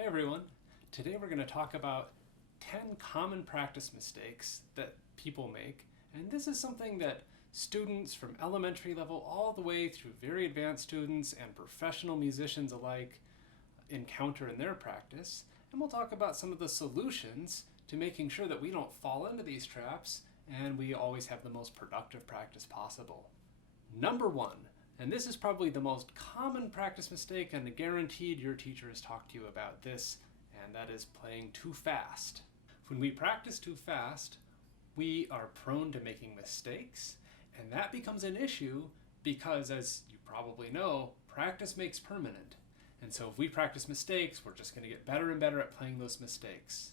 Hi everyone. Today we're going to talk about 10 common practice mistakes that people make. And this is something that students from elementary level all the way through very advanced students and professional musicians alike encounter in their practice. And we'll talk about some of the solutions to making sure that we don't fall into these traps and we always have the most productive practice possible. Number one, and this is probably the most common practice mistake, and guaranteed your teacher has talked to you about this, and that is playing too fast. When we practice too fast, we are prone to making mistakes, and that becomes an issue because, as you probably know, practice makes permanent. And so if we practice mistakes, we're just going to get better and better at playing those mistakes.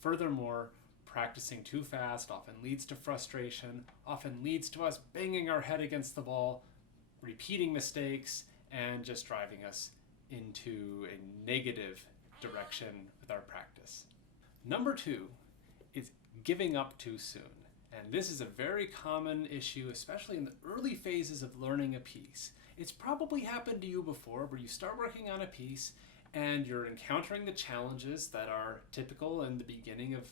Furthermore, practicing too fast often leads to frustration, often leads to us banging our head against the wall, repeating mistakes, and just driving us into a negative direction with our practice. Number two is giving up too soon. And this is a very common issue, especially in the early phases of learning a piece. It's probably happened to you before where you start working on a piece and you're encountering the challenges that are typical in the beginning of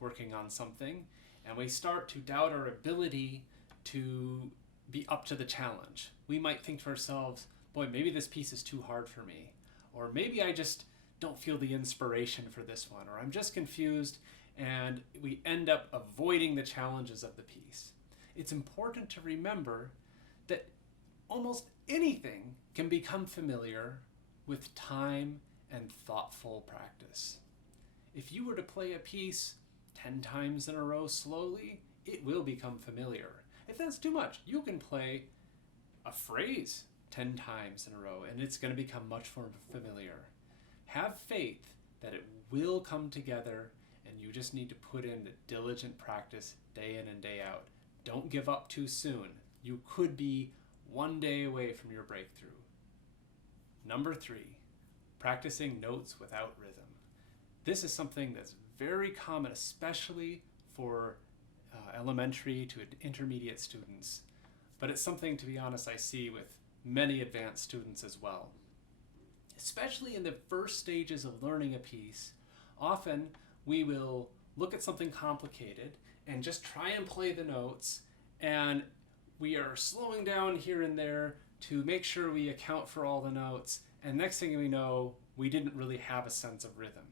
working on something, and we start to doubt our ability to be up to the challenge. We might think to ourselves, boy, maybe this piece is too hard for me, or maybe I just don't feel the inspiration for this one, or I'm just confused, and we end up avoiding the challenges of the piece. It's important to remember that almost anything can become familiar with time and thoughtful practice. If you were to play a piece 10 times in a row slowly, it will become familiar. If that's too much, you can play a phrase 10 times in a row and it's going to become much more familiar. Have faith that it will come together, and you just need to put in the diligent practice day in and day out. Don't give up too soon. You could be one day away from your breakthrough. Number three, practicing notes without rhythm. This is something that's very common, especially for elementary to intermediate students. But it's something, to be honest, I see with many advanced students as well. Especially in the first stages of learning a piece, often we will look at something complicated and just try and play the notes, and we are slowing down here and there to make sure we account for all the notes, and next thing we know, we didn't really have a sense of rhythm.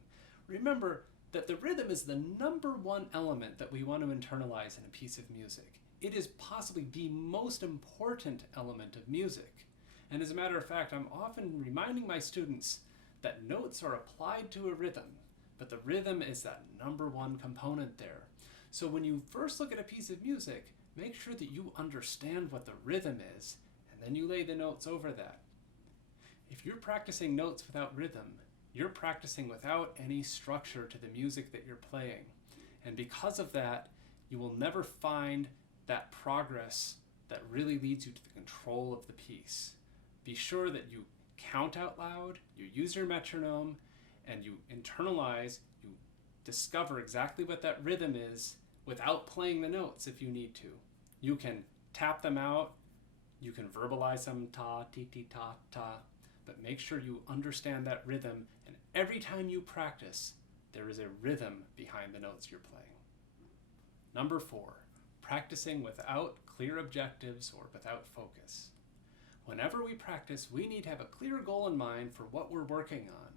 Remember that the rhythm is the number one element that we want to internalize in a piece of music. It is possibly the most important element of music. And as a matter of fact, I'm often reminding my students that notes are applied to a rhythm, but the rhythm is that number one component there. So when you first look at a piece of music, make sure that you understand what the rhythm is, and then you lay the notes over that. If you're practicing notes without rhythm, you're practicing without any structure to the music that you're playing. And because of that, you will never find that progress that really leads you to the control of the piece. Be sure that you count out loud, you use your metronome, and you internalize, you discover exactly what that rhythm is without playing the notes if you need to. You can tap them out, you can verbalize them, ta, ti, ti, ta, ta, but make sure you understand that rhythm, and every time you practice, there is a rhythm behind the notes you're playing. Number four, practicing without clear objectives or without focus. Whenever we practice, we need to have a clear goal in mind for what we're working on.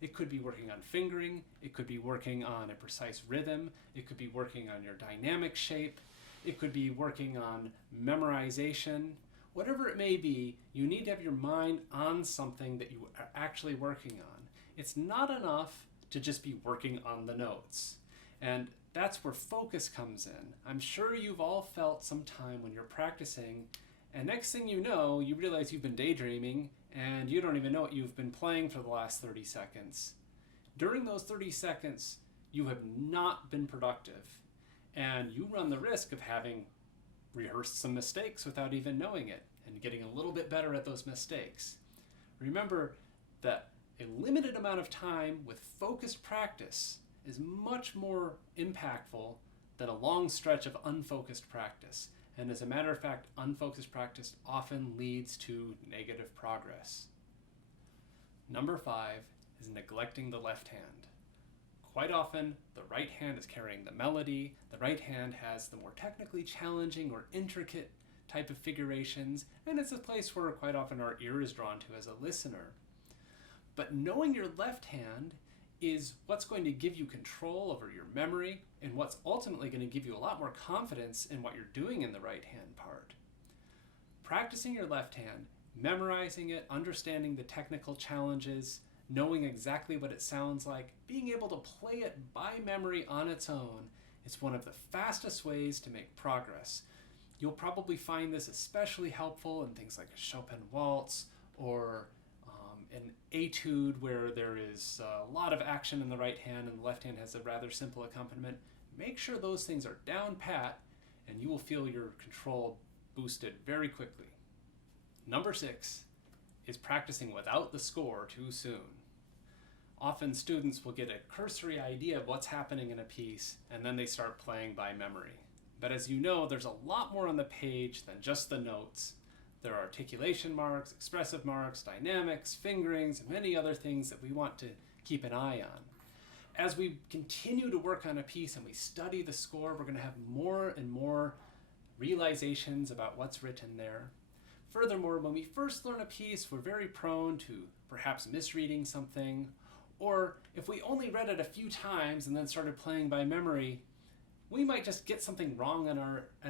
It could be working on fingering, it could be working on a precise rhythm, it could be working on your dynamic shape, it could be working on memorization. Whatever it may be, you need to have your mind on something that you are actually working on. It's not enough to just be working on the notes. And that's where focus comes in. I'm sure you've all felt some time when you're practicing, and next thing you know, you realize you've been daydreaming and you don't even know what you've been playing for the last 30 seconds. During those 30 seconds, you have not been productive, and you run the risk of having rehearsed some mistakes without even knowing it and getting a little bit better at those mistakes. Remember that a limited amount of time with focused practice is much more impactful than a long stretch of unfocused practice. And as a matter of fact, unfocused practice often leads to negative progress. Number 5, is neglecting the left hand. Quite often, the right hand is carrying the melody, the right hand has the more technically challenging or intricate type of figurations, and it's a place where quite often our ear is drawn to as a listener. But knowing your left hand is what's going to give you control over your memory and what's ultimately going to give you a lot more confidence in what you're doing in the right hand part. Practicing your left hand, memorizing it, understanding the technical challenges, knowing exactly what it sounds like, being able to play it by memory on its own is one of the fastest ways to make progress. You'll probably find this especially helpful in things like a Chopin waltz or an etude where there is a lot of action in the right hand and the left hand has a rather simple accompaniment. Make sure those things are down pat and you will feel your control boosted very quickly. Number 6 is practicing without the score too soon. Often students will get a cursory idea of what's happening in a piece and then they start playing by memory. But as you know, there's a lot more on the page than just the notes. There are articulation marks, expressive marks, dynamics, fingerings, and many other things that we want to keep an eye on. As we continue to work on a piece and we study the score, we're going to have more and more realizations about what's written there. Furthermore, when we first learn a piece, we're very prone to perhaps misreading something, or if we only read it a few times and then started playing by memory, we might just get something wrong in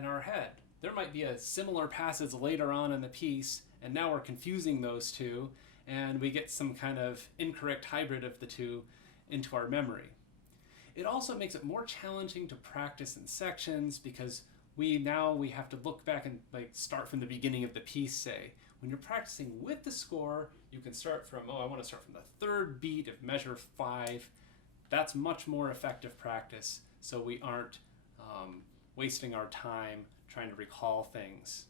our head. There might be a similar passage later on in the piece, and now we're confusing those two, and we get some kind of incorrect hybrid of the two into our memory. It also makes it more challenging to practice in sections because we have to look back and start from the beginning of the piece, say. When you're practicing with the score, you can start from, I want to start from the third beat of measure 5. That's much more effective practice, so we aren't wasting our time trying to recall things.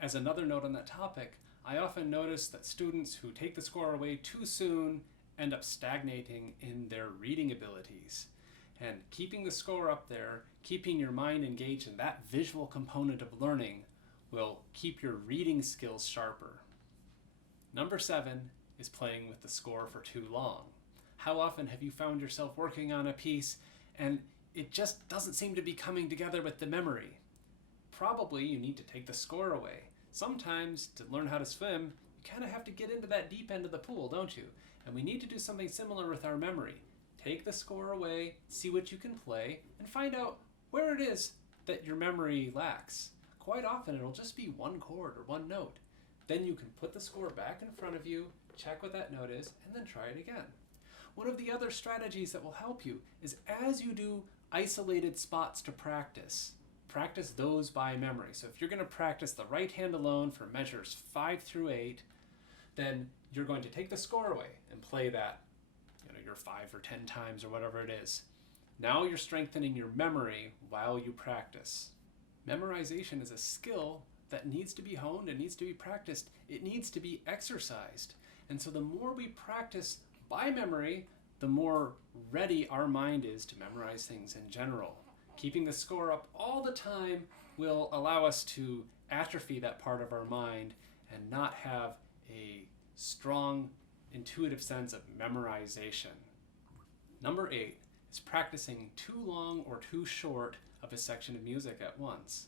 As another note on that topic, I often notice that students who take the score away too soon end up stagnating in their reading abilities. And keeping the score up there, keeping your mind engaged in that visual component of learning will keep your reading skills sharper. Number 7 is playing with the score for too long. How often have you found yourself working on a piece and it just doesn't seem to be coming together with the memory? Probably you need to take the score away. Sometimes to learn how to swim, you kind of have to get into that deep end of the pool, don't you? And we need to do something similar with our memory. Take the score away, see what you can play, and find out where it is that your memory lacks. Quite often it'll just be one chord or one note. Then you can put the score back in front of you, check what that note is, and then try it again. One of the other strategies that will help you is as you do isolated spots to practice those by memory. So if you're going to practice the right hand alone for measures 5 through 8, then you're going to take the score away and play that, your 5 or 10 times or whatever it is. Now you're strengthening your memory while you practice. Memorization is a skill that needs to be honed, it needs to be practiced, it needs to be exercised. And so the more we practice by memory, the more ready our mind is to memorize things in general. Keeping the score up all the time will allow us to atrophy that part of our mind and not have a strong intuitive sense of memorization. Number 8 is practicing too long or too short of a section of music at once.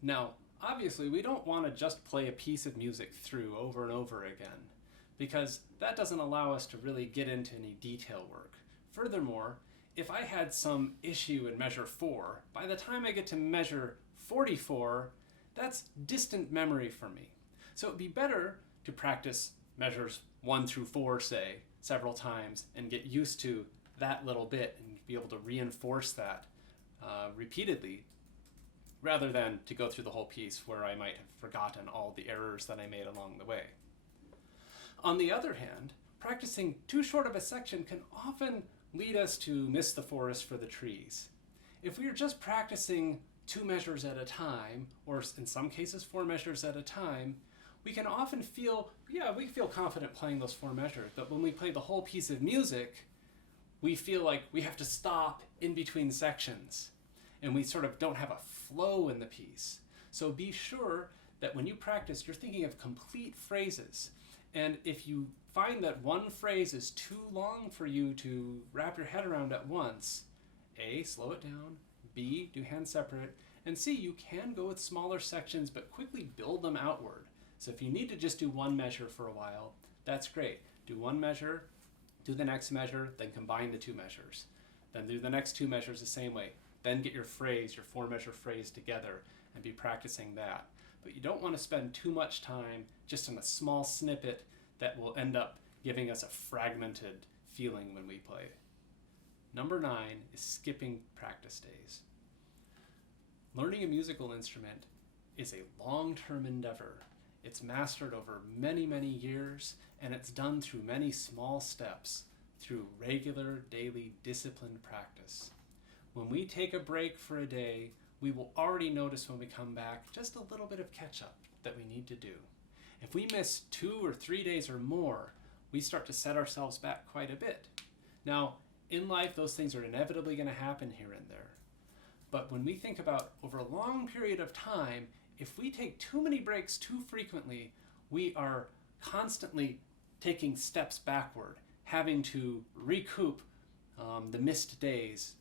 Now, obviously, we don't want to just play a piece of music through over and over again, because that doesn't allow us to really get into any detail work. Furthermore, if I had some issue in measure 4, by the time I get to measure 44, that's distant memory for me. So it'd be better to practice measures 1 through 4, say, several times and get used to that little bit and be able to reinforce that repeatedly, rather than to go through the whole piece where I might have forgotten all the errors that I made along the way. On the other hand, practicing too short of a section can often lead us to miss the forest for the trees. If we are just practicing 2 measures at a time, or in some cases 4 measures at a time, we can often feel confident playing those 4 measures, but when we play the whole piece of music, we feel like we have to stop in between sections, and we sort of don't have a flow in the piece. So be sure that when you practice, you're thinking of complete phrases. And if you find that one phrase is too long for you to wrap your head around at once, A, slow it down, B, do hand separate, and C, you can go with smaller sections but quickly build them outward. So if you need to just do one measure for a while, that's great. Do one measure, do the next measure, then combine the two measures. Then do the next two measures the same way. Then get your phrase, your four-measure phrase together and be practicing that. But you don't want to spend too much time just on a small snippet that will end up giving us a fragmented feeling when we play. Number 9 is skipping practice days. Learning a musical instrument is a long-term endeavor. It's mastered over many, many years, and it's done through many small steps, through regular, daily, disciplined practice. When we take a break for a day, we will already notice when we come back just a little bit of catch-up that we need to do. If we miss 2 or 3 days or more, we start to set ourselves back quite a bit. Now, in life, those things are inevitably going to happen here and there. But when we think about over a long period of time, if we take too many breaks too frequently, we are constantly taking steps backward, having to recoup the missed days.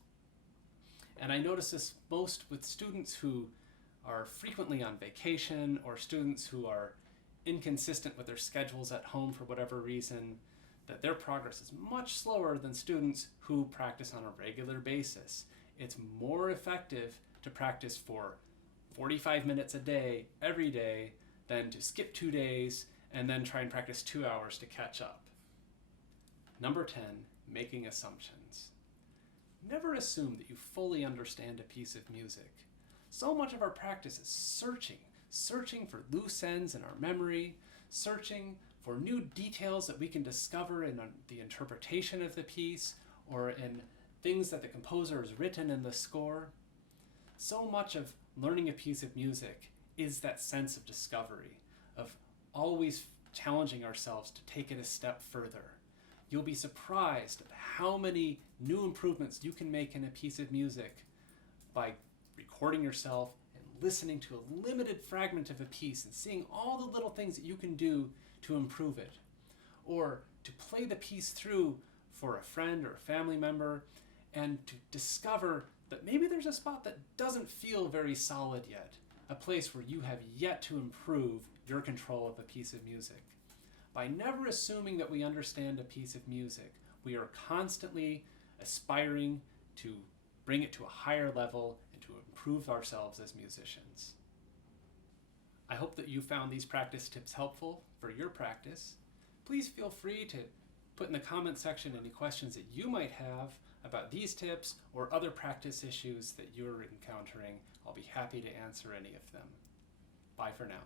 And I notice this most with students who are frequently on vacation or students who are inconsistent with their schedules at home for whatever reason, that their progress is much slower than students who practice on a regular basis. It's more effective to practice for 45 minutes a day, every day, than to skip 2 days and then try and practice 2 hours to catch up. Number 10, making assumptions. Never assume that you fully understand a piece of music. So much of our practice is searching for loose ends in our memory, searching for new details that we can discover in the interpretation of the piece or in things that the composer has written in the score. So much of learning a piece of music is that sense of discovery, of always challenging ourselves to take it a step further. You'll be surprised at how many new improvements you can make in a piece of music by recording yourself and listening to a limited fragment of a piece and seeing all the little things that you can do to improve it. Or to play the piece through for a friend or a family member and to discover that maybe there's a spot that doesn't feel very solid yet, a place where you have yet to improve your control of a piece of music. By never assuming that we understand a piece of music, we are constantly aspiring to bring it to a higher level and to improve ourselves as musicians. I hope that you found these practice tips helpful for your practice. Please feel free to put in the comment section any questions that you might have about these tips or other practice issues that you're encountering. I'll be happy to answer any of them. Bye for now.